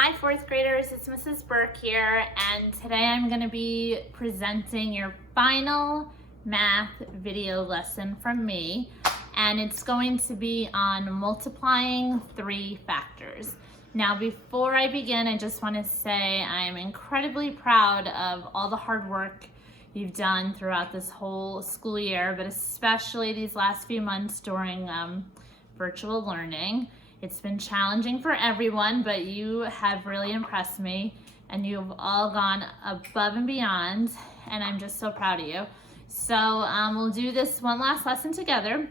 Hi fourth graders, it's Mrs. Burke here, and today I'm going to be presenting your final math video lesson from me, and it's going to be on multiplying three factors. Now before I begin, I just want to say I'm incredibly proud of all the hard work you've done throughout this whole school year, but especially these last few months during virtual learning. It's been challenging for everyone, but you have really impressed me and you've all gone above and beyond, and I'm just so proud of you. So we'll do this one last lesson together,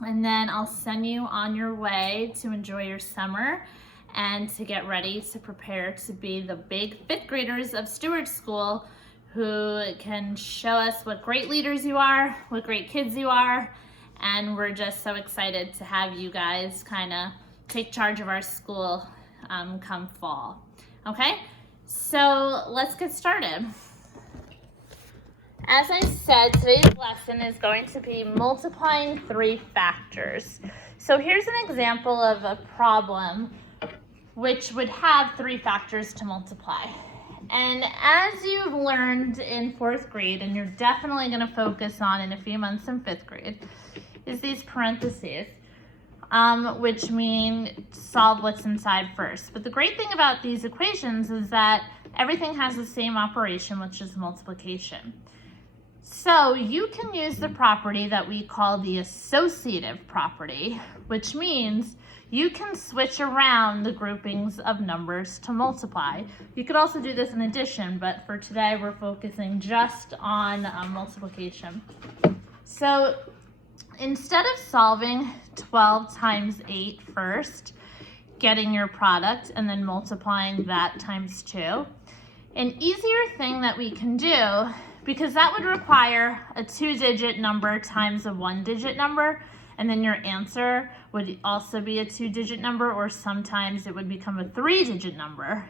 and then I'll send you on your way to enjoy your summer and to get ready to prepare to be the big fifth graders of Stewart School who can show us what great leaders you are, what great kids you are, and we're just so excited to have you guys kind of take charge of our school come fall. Okay, so let's get started. As I said, today's lesson is going to be multiplying three factors. So here's an example of a problem which would have three factors to multiply. And as you've learned in fourth grade, and you're definitely going to focus on in a few months in fifth grade, is these parentheses, which mean solve what's inside first. But the great thing about these equations is that everything has the same operation, which is multiplication. So you can use the property that we call the associative property, which means you can switch around the groupings of numbers to multiply. You could also do this in addition, but for today we're focusing just on multiplication. So instead of solving 12 times 8 first, getting your product and then multiplying that times 2, an easier thing that we can do, because that would require a 2-digit number times a 1-digit number, and then your answer would also be a 2-digit number, or sometimes it would become a 3-digit number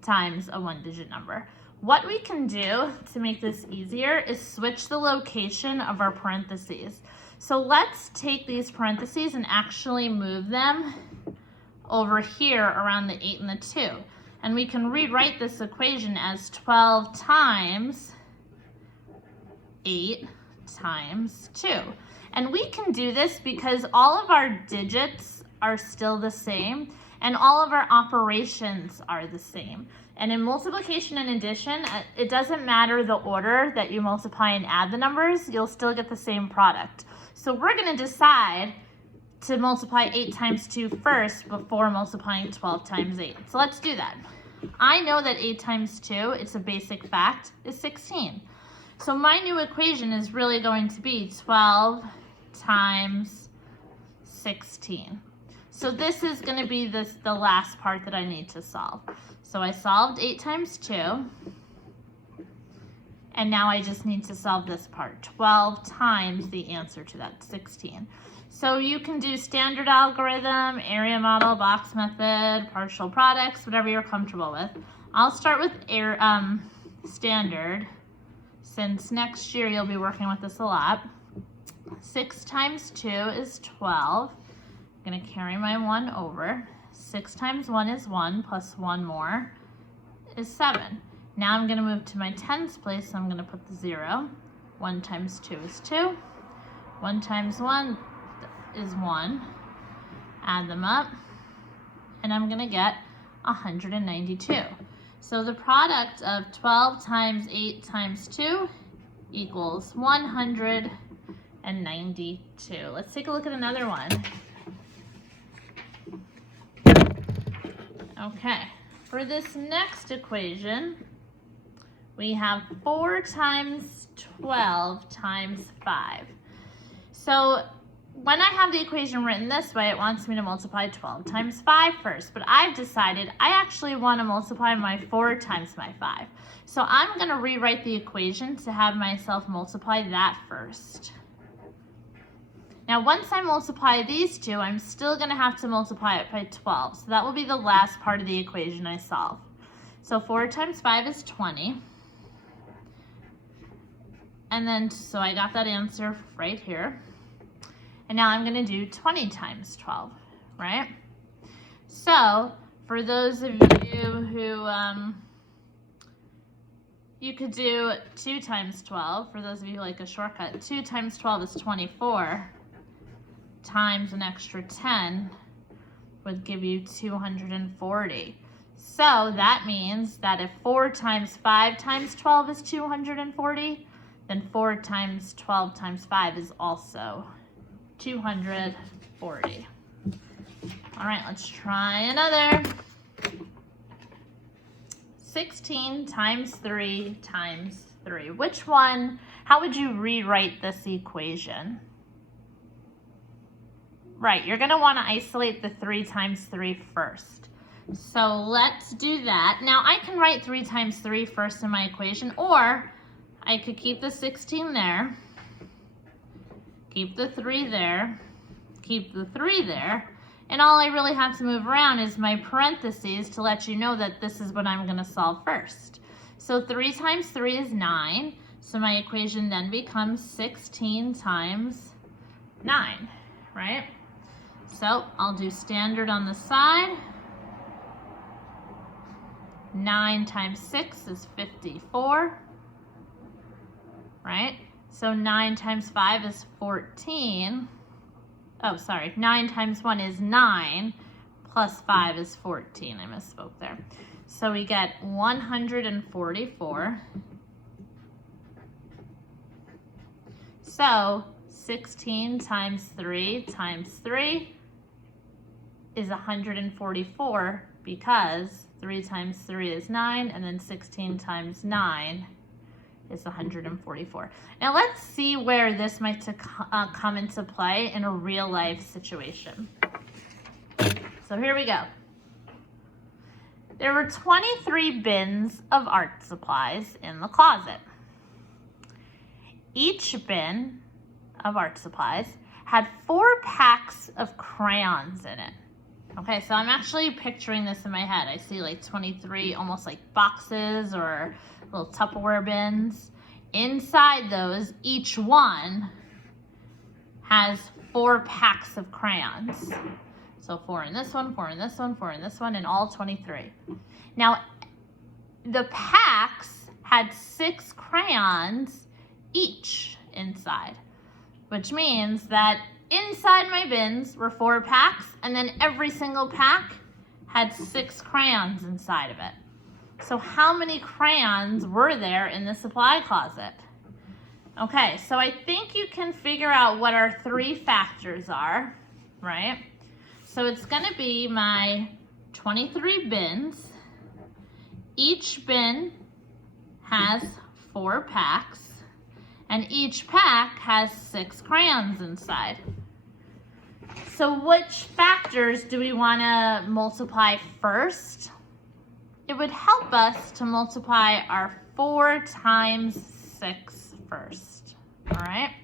times a 1-digit number. What we can do to make this easier is switch the location of our parentheses. So let's take these parentheses and actually move them over here around the 8 and the 2. And we can rewrite this equation as 12 times 8 times 2. And we can do this because all of our digits are still the same and all of our operations are the same. And in multiplication and addition, it doesn't matter the order that you multiply and add the numbers, you'll still get the same product. So we're going to decide to multiply 8 times 2 first before multiplying 12 times 8. So let's do that. I know that 8 times 2, it's a basic fact, is 16. So my new equation is really going to be 12 times 16. So this is going to be the last part that I need to solve. So I solved 8 times 2. And now I just need to solve this part, 12 times the answer to that, 16. So you can do standard algorithm, area model, box method, partial products, whatever you're comfortable with. I'll start with standard, since next year you'll be working with this a lot. 6 times 2 is 12. I'm going to carry my 1 over. 6 times 1 is 1, plus 1 more is 7. Now I'm going to move to my tens place, so I'm going to put the 0. 1 times 2 is 2. 1 times 1 is 1. Add them up, and I'm going to get 192. So the product of 12 times 8 times 2 equals 192. Let's take a look at another one. Okay, for this next equation, we have 4 times 12 times 5. So when I have the equation written this way, it wants me to multiply 12 times 5 first, but I've decided I actually want to multiply my 4 times my 5. So I'm going to rewrite the equation to have myself multiply that first. Now once I multiply these two, I'm still going to have to multiply it by 12. So that will be the last part of the equation I solve. So 4 times 5 is 20. And then, so I got that answer right here. And now I'm going to do 20 times 12, right? So for those of you who, you could do 2 times 12. For those of you who like a shortcut, 2 times 12 is 24, times an extra 10 would give you 240. So that means that if 4 times 5 times 12 is 240, then 4 times 12 times 5 is also 240. All right, let's try another. 16 times 3 times 3. Which one, how would you rewrite this equation? Right, you're gonna wanna isolate the 3 times 3 first. So let's do that. Now I can write 3 times 3 first in my equation, or I could keep the 16 there, keep the 3 there, keep the 3 there, and all I really have to move around is my parentheses to let you know that this is what I'm gonna solve first. So 3 times 3 is 9, so my equation then becomes 16 times 9, right? So I'll do standard on the side. 9 times 6 is 54, right? So 9 times 5 is 14. Oh, sorry, 9 times 1 is 9, plus 5 is 14. I misspoke there. So we get 144. So 16 times 3 times 3 is 144, because 3 times 3 is 9, and then 16 times 9 is 144. Now let's see where this might come into play in a real life situation. So here we go. There were 23 bins of art supplies in the closet. Each bin of art supplies had 4 packs of crayons in it. Okay, so I'm actually picturing this in my head. I see like 23 almost like boxes or little Tupperware bins. Inside those, each one has 4 packs of crayons. So 4 in this one, 4 in this one, 4 in this one, and all 23. Now, the packs had 6 crayons each inside, which means that inside my bins were 4 packs, and then every single pack had 6 crayons inside of it. So how many crayons were there in the supply closet? Okay, so I think you can figure out what our 3 factors are, right? So it's gonna be my 23 bins. Each bin has 4 packs, and each pack has 6 crayons inside. So which factors do we want to multiply first? It would help us to multiply our 4 times 6 first, all right?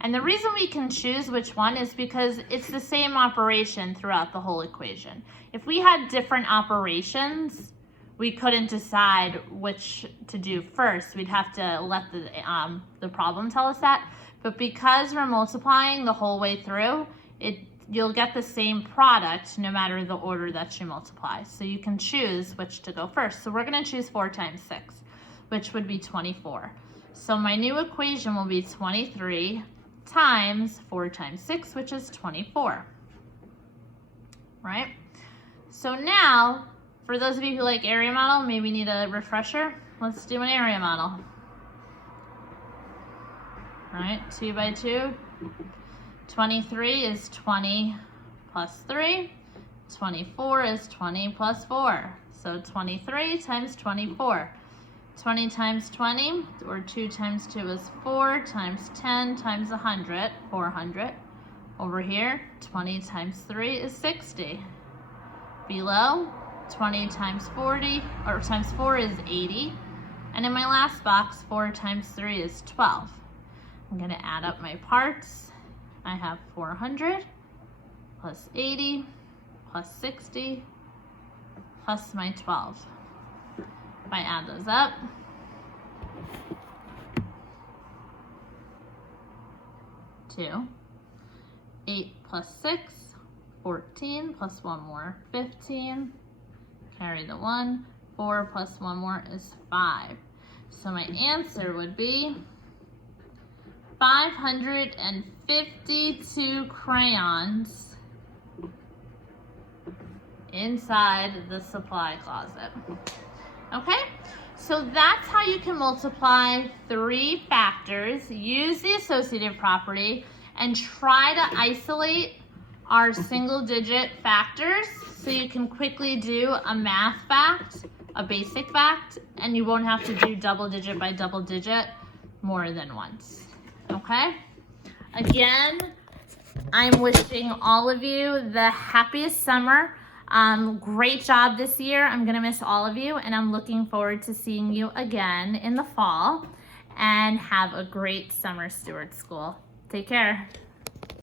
And the reason we can choose which one is because it's the same operation throughout the whole equation. If we had different operations, we couldn't decide which to do first. We'd have to let the problem tell us that. But because we're multiplying the whole way through, you'll get the same product no matter the order that you multiply. So you can choose which to go first. So we're gonna choose 4 times 6, which would be 24. So my new equation will be 23 times 4 times 6, which is 24, right? So now, for those of you who like area model, maybe need a refresher, let's do an area model. All right, 2 by 2. 23 is 20 plus 3. 24 is 20 plus 4. So 23 times 24. 20 times 20, or 2 times 2 is 4, times 10 times 100, 400. Over here, 20 times 3 is 60. Below, 20 times 40, or times 4 is 80. And in my last box, 4 times 3 is 12. I'm gonna add up my parts. I have 400 plus 80 plus 60 plus my 12. If I add those up, two, 8 plus 6, 14, plus 1 more, 15, carry the 1. 4 plus 1 more is 5. So my answer would be 552 crayons inside the supply closet. Okay, so that's how you can multiply 3 factors, use the associative property, and try to isolate our single digit factors so you can quickly do a math fact, a basic fact, and you won't have to do double digit by double digit more than once. Okay? Again, I'm wishing all of you the happiest summer. Great job this year. I'm gonna miss all of you, and I'm looking forward to seeing you again in the fall. And have a great summer, Stewart School. Take care.